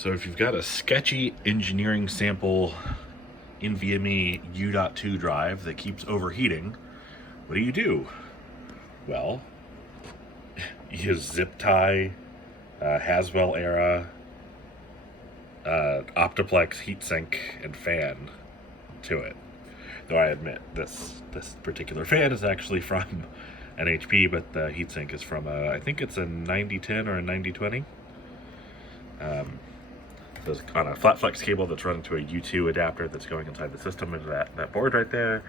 So if you've got a sketchy engineering sample NVMe U.2 drive that keeps overheating, what do? Well, you zip tie Haswell era Optiplex heatsink and fan to it. Though I admit this particular fan is actually from an HP, but the heatsink is from I think it's a 9010 or a 9020. So it's on a flat flex cable that's running to a U2 adapter that's going inside the system into that board right there.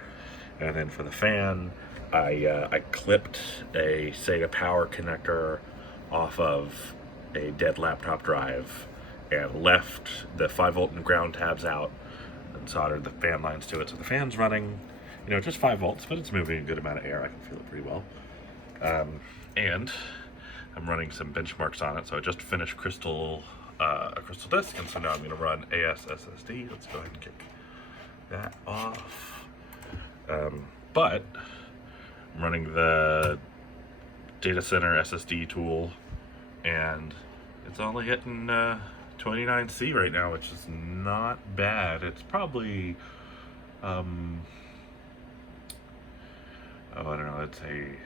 And then for the fan, I clipped a SATA power connector off of a dead laptop drive and left the 5-volt and ground tabs out and soldered the fan lines to it. So the fan's running, just 5 volts, but it's moving a good amount of air. I can feel it pretty well. And I'm running some benchmarks on it. So I just finished a crystal disk, and so now I'm going to run AS SSD. Let's go ahead and kick that off. But I'm running the data center SSD tool, and it's only hitting 29C right now, which is not bad. It's probably I don't know, let's say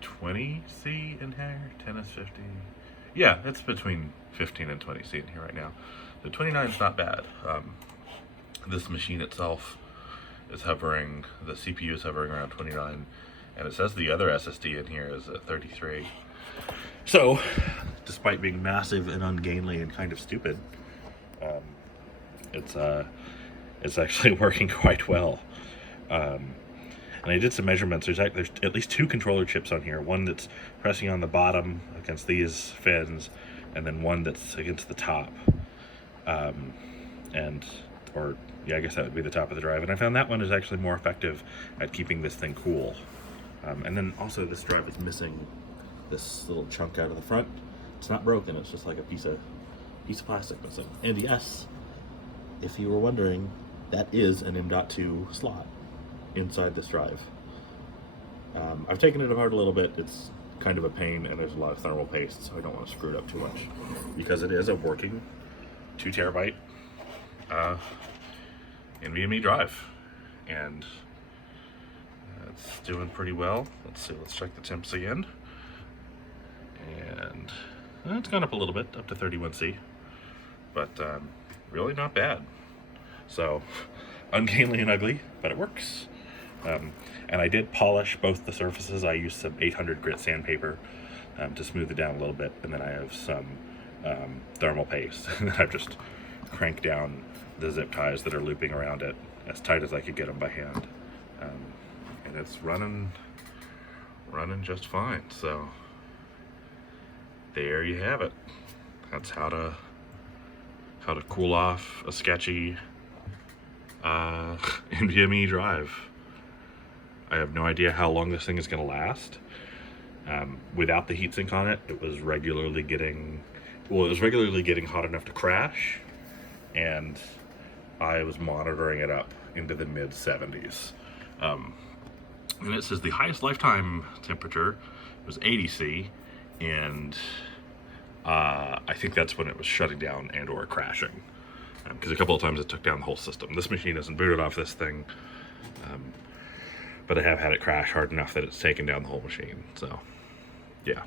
20C in here. 10 is 50. Yeah, it's between 15 and 20C in here right now. The 29 is not bad. This machine itself is hovering, the CPU is hovering around 29, and it says the other SSD in here is at 33. So, despite being massive and ungainly and kind of stupid, it's actually working quite well. And I did some measurements. There's at least 2 controller chips on here. One that's pressing on the bottom against these fins, and then one that's against the top. I guess that would be the top of the drive. And I found that one is actually more effective at keeping this thing cool. And then also this drive is missing this little chunk out of the front. It's not broken, it's just like a piece of plastic missing. And yes, if you were wondering, that is an M.2 slot inside this drive. I've taken it apart a little bit. It's kind of a pain, and there's a lot of thermal paste, so I don't want to screw it up too much, because it is a working 2 terabyte NVMe drive, and it's doing pretty well. Let's check the temps again, and it's gone up a little bit, up to 31C, but really not bad. So ungainly and ugly, but it works. And I did polish both the surfaces. I used some 800 grit sandpaper to smooth it down a little bit, and then I have some thermal paste. And then I've just cranked down the zip ties that are looping around it as tight as I could get them by hand. And it's running just fine. So there you have it. That's how to cool off a sketchy NVMe drive. I have no idea how long this thing is going to last. Without the heatsink on it, it was regularly getting hot enough to crash, and I was monitoring it up into the mid 70s. And it says the highest lifetime temperature was 80C, and I think that's when it was shutting down and or crashing, because a couple of times it took down the whole system. This machine isn't booted off this thing, but I have had it crash hard enough that it's taken down the whole machine. So yeah,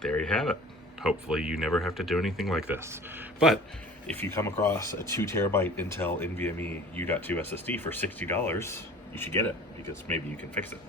there you have it. Hopefully you never have to do anything like this. But if you come across a 2 terabyte Intel NVMe U.2 SSD for $60, you should get it, because maybe you can fix it.